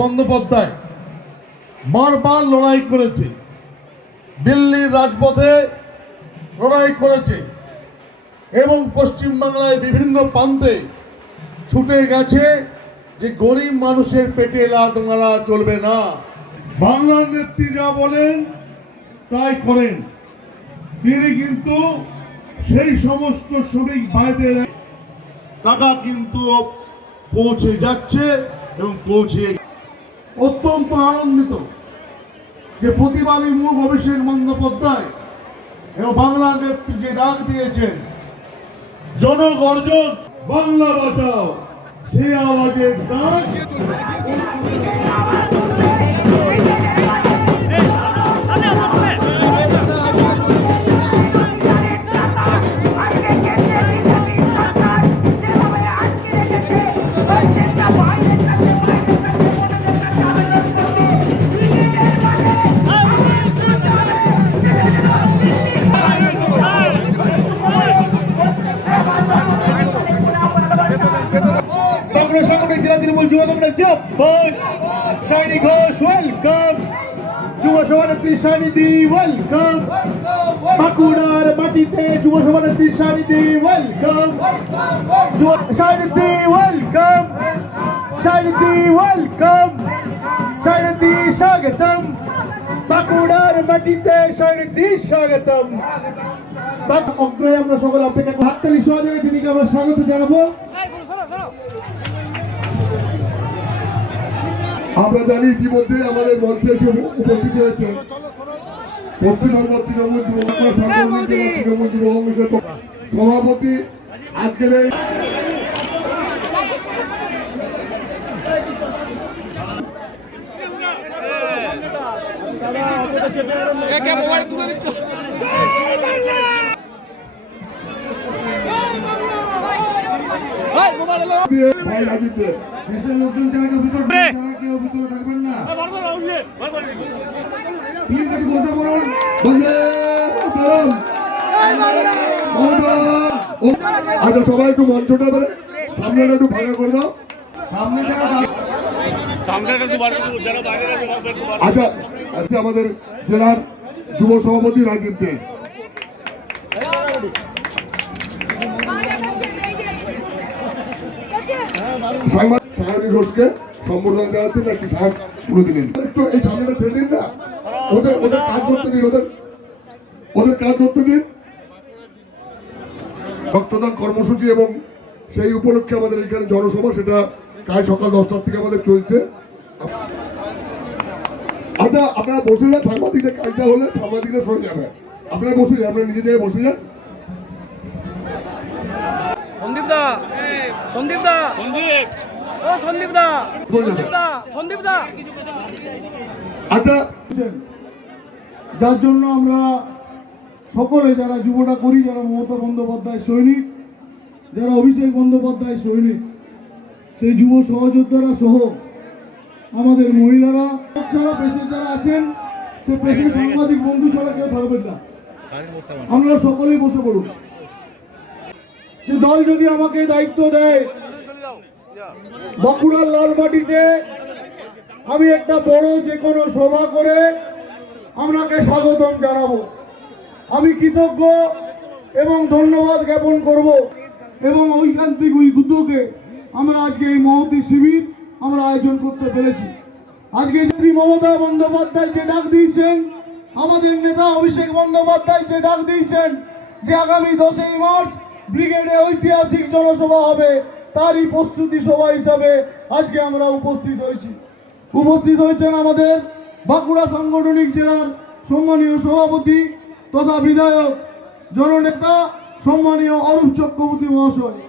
বন্দ্যোপাধ্যায় বারবার লড়াই করেছে। দিল্লির রাজপথে লড়াই করেছে এবং পশ্চিমবাংলায় বিভিন্ন প্রান্তে ছুটে গেছে যে গরিব মানুষের পেটে লাত মারা চলবে না। বাংলার নেত্রী যা বলেন, তাই করেন। তিনি কিন্তু সেই সমস্ত শ্রমিক ভাইদের টাকা কিন্তু পৌঁছে যাচ্ছে। এবং পৌঁছে অত্যন্ত আনন্দিত যে প্রতিবাদী মুখ অভিষেক বন্দ্যোপাধ্যায় এবং বাংলা নেত্রী যে ডাক দিয়েছেন, জনগর্জন, বাংলা বাঁচাও। সে আওয়াজের ডাক জেলা তৃণমূল যুব কংগ্রেস জব্বর সাইনি ঘোষ ওয়েলকাম যুব সভানেত্রী সাইনিদি ওয়েলকাম বাঁকুড়ার মাটিতে যুব সভানেত্রী সাইনিদি ওয়েলকাম সাইনিদি ওয়েলকাম সাইনিদি ওয়েলকাম সাইনিদি স্বাগতম। বাঁকুড়ার মাটিতে সাইনিদি স্বাগতম। অগ্রহে আমরা সকলে অপেক্ষা হাততালি সহযোগে দিদিকে আমরা স্বাগত জানাব। আমরা জানি ইতিমধ্যে আমাদের মঞ্চে এসে উপস্থিত হয়েছে। পশ্চিমবঙ্গ তৃণমূল জেলা তৃণমূল যুব কংগ্রেসের সভাপতি আজকের এই দিয়ে ভাই রাজীব দে দেশের লোকজন ছাড়া কেউ ভিতরে ছাড়া কেউ ভিতরে থাকবেন না প্লিজ একটু বসে বলুন বন্দে মাতরম। আচ্ছা সবাই একটু মঞ্চটা এবারে সামনেটা একটু ফাঁকা করে দাও। সামনে আচ্ছা আচ্ছা আমাদের জেলার যুব সভাপতি রাজীব দে। সায়নী ঘোষকে সম্বোধন একটি দিলেন। একটু এই সামনেটা ছেড়ে দিন না। ওদের ওদের কাজ করতে দিন, ওদের ওদের কাজ করতে দিন। রক্তদান কর্মসূচি এবং সেই উপলক্ষে আমাদের এখানে জনসভা, সেটা কাল সকাল দশটার থেকে আমাদের চলছে। আচ্ছা আপনারা বসে যান সাংবাদিকদের কাজটা হলে সাংবাদিকরা সরে যাবে। আপনারা বসে যান, আপনারা নিজে জায়গায় বসে যান। সন্দীপ দা। ও সন্দীপ দা। সন্দীপ দা সন্দীপ দা। আচ্ছা যার জন্য আমরা সকলে যারা যুবটা করি যারা মমতা বন্দ্যোপাধ্যায় সৈনিক যারা অভিষেক বন্দ্যোপাধ্যায় সৈনিক সেই যুব সহযোদ্ধারা সহ আমাদের মহিলারা ছাড়া পেশের যারা আছেন সে পেশের সাংবাদিক বন্ধু ছাড়া কেউ থাকবেন না। আমরা সকলেই বসে পড়ুন। যে দল যদি আমাকে দায়িত্ব দেয়, বাঁকুড়ার লালমাটিতে আমি একটা বড় যে কোনো সভা করে আপনাকে স্বাগতম জানাব। আমি কৃতজ্ঞ এবং ধন্যবাদ জ্ঞাপন করব এবং ওইখান থেকে ওই উদ্যোগে আমরা আজকে এই মহতি শিবির আমরা আয়োজন করতে পেরেছি। আজকে শ্রী মমতা বন্দ্যোপাধ্যায় যে ডাক দিয়েছেন, আমাদের নেতা অভিষেক বন্দ্যোপাধ্যায় যে ডাক দিয়েছেন যে আগামী দশই মার্চ ব্রিগেডে ঐতিহাসিক জনসভা হবে, তারই প্রস্তুতি সভা হিসাবে আজকে আমরা উপস্থিত হয়েছি। উপস্থিত হয়েছেন আমাদের বাঁকুড়া সাংগঠনিক জেলার সম্মানীয় সভাপতি তথা বিধায়ক, জননেতা, সম্মানীয় অরূপ চক্রবর্তী মহাশয়।